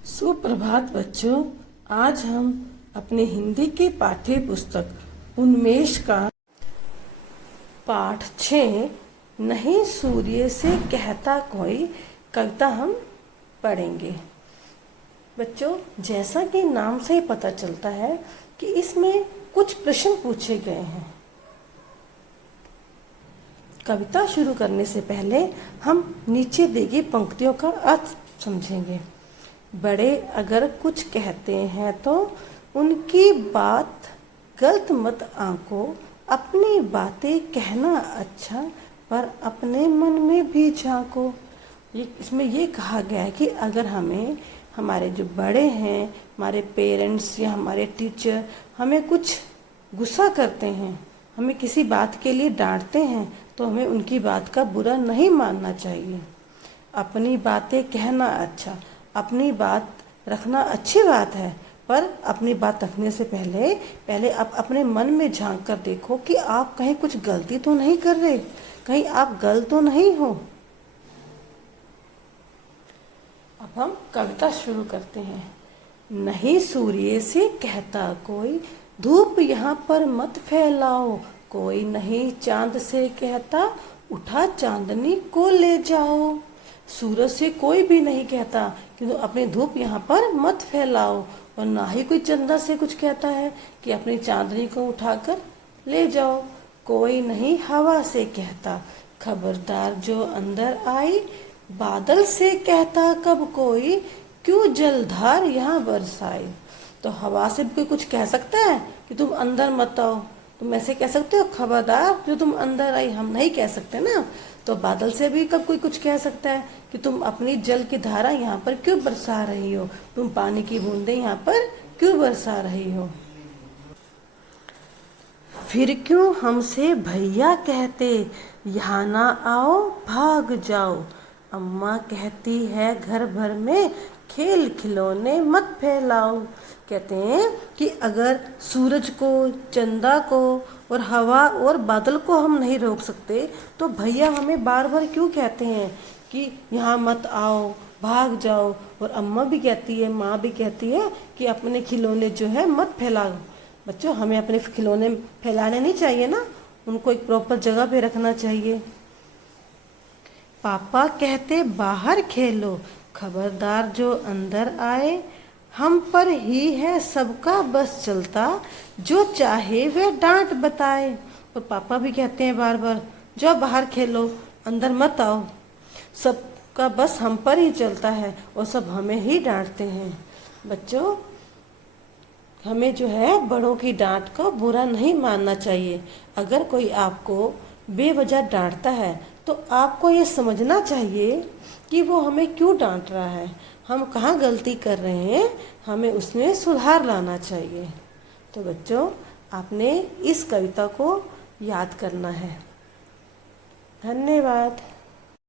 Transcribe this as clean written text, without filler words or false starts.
सुप्रभात बच्चों। आज हम अपने हिंदी की पाठ्य पुस्तक उन्मेष का पाठ 6 नहीं सूर्य से कहता कोई कविता हम पढ़ेंगे। बच्चों, जैसा कि नाम से ही पता चलता है कि इसमें कुछ प्रश्न पूछे गए हैं। कविता शुरू करने से पहले हम नीचे दी गई पंक्तियों का अर्थ समझेंगे। बड़े अगर कुछ कहते हैं तो उनकी बात गलत मत आंको, अपनी बातें कहना अच्छा पर अपने मन में भी झांको। इसमें ये कहा गया है कि अगर हमें हमारे जो बड़े हैं, हमारे पेरेंट्स या हमारे टीचर हमें कुछ गुस्सा करते हैं, हमें किसी बात के लिए डांटते हैं, तो हमें उनकी बात का बुरा नहीं मानना चाहिए। अपनी बातें कहना अच्छा, अपनी बात रखना अच्छी बात है, पर अपनी बात रखने से पहले आप अपने मन में झांक कर देखो कि आप कहीं कुछ गलती तो नहीं कर रहे, कहीं आप गलत तो नहीं हो। अब हम कविता शुरू करते हैं। नहीं सूर्य से कहता कोई, धूप यहाँ पर मत फैलाओ। कोई नहीं चांद से कहता, उठा चांदनी को ले जाओ। सूरज से कोई भी नहीं कहता कि तो अपनी धूप यहाँ पर मत फैलाओ, और ना ही कोई चंदा से कुछ कहता है कि अपनी चांदनी को उठाकर ले जाओ। कोई नहीं हवा से कहता, खबरदार जो अंदर आई। बादल से कहता कब कोई, क्यों जलधार यहाँ बरसाई। तो हवा से भी कोई कुछ कह सकता है कि तुम अंदर मत आओ, तुम ऐसे कह सकते हो खबरदार जो तुम अंदर आई, हम नहीं कह सकते ना। तो बादल से भी कब कोई कुछ कह सकता है कि तुम अपनी जल की धारा यहाँ पर क्यों बरसा रही हो, तुम पानी की बूंदें यहाँ पर क्यों बरसा रही हो। फिर क्यों हमसे भैया कहते, यहाँ ना आओ भाग जाओ। अम्मा कहती है घर भर में खेल खिलौने मत फैलाओ। कहते हैं कि अगर सूरज को, चंदा को और हवा और बादल को हम नहीं रोक सकते, तो भैया हमें बार बार क्यों कहते हैं कि यहाँ मत आओ, भाग जाओ। और अम्मा भी कहती है, माँ भी कहती है कि अपने खिलौने जो है मत फैलाओ। बच्चों, हमें अपने खिलौने फैलाने नहीं चाहिए ना, उनको एक प्रॉपर जगह पे रखना चाहिए। पापा कहते बाहर खेलो, खबरदार जो अंदर आए। हम पर ही है सबका बस चलता, जो चाहे वह डांट बताए। और पापा भी कहते हैं बार बार, जाओ बाहर खेलो, अंदर मत आओ। सबका बस हम पर ही चलता है और सब हमें ही डांटते हैं। बच्चों, हमें जो है बड़ों की डांट को बुरा नहीं मानना चाहिए। अगर कोई आपको बेवजह डांटता है तो आपको ये समझना चाहिए कि वो हमें क्यों डांट रहा है, हम कहाँ गलती कर रहे हैं, हमें उसमें सुधार लाना चाहिए। तो बच्चों, आपने इस कविता को याद करना है। धन्यवाद।